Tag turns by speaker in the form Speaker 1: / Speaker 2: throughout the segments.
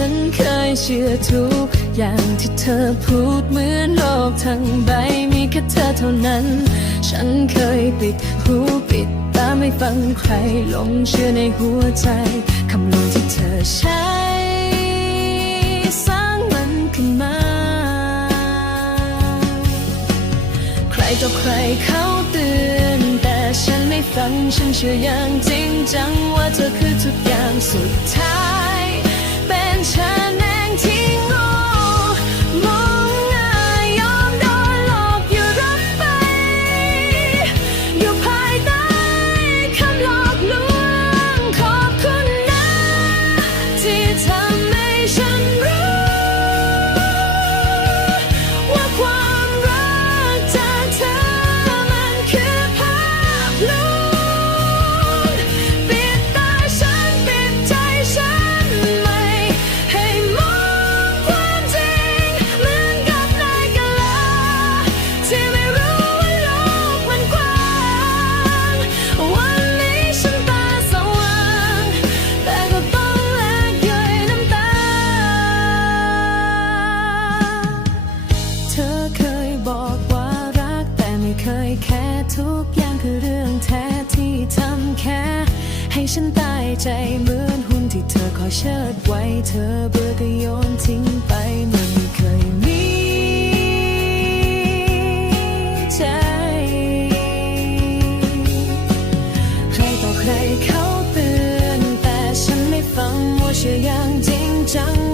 Speaker 1: ฉันเคยเชื่อทุกอย่างที่เธอพูดเหมือนโลกทั้งใบมีแค่เธอเท่านั้น ฉันเคยปิดหูปิดตาไม่ฟังใครหลงเชื่อในหัวใจคำลวงที่เธอใช้สร้างมันขึ้นมา ใครต่อใครเขาเตือนแต่ฉันไม่ฟังฉันเชื่ออย่างจริงจังว่าเธอคือทุกอย่างสุดท้าย ฉัน ที่ทำแค่ให้ฉันตายใจเหมือนหุ่นที่เธอคอยเชิดไว้เธอเบื่อก็โยนทิ้งไปเหมันไม่เคยมี ฟังว่า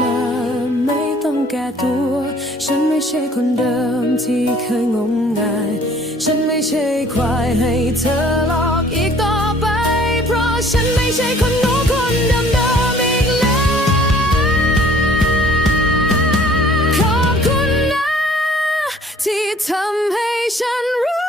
Speaker 1: มาไม่ต้องแก้ตัว ฉันไม่ใช่คนเดิมที่เคยงมงาย ฉันไม่ใช่ควายให้เธอหลอกอีกต่อไป เพราะฉันไม่ใช่คนโง่คนเดิมเดิมอีกแล้วขอบคุณนะที่ทำให้ฉันรู้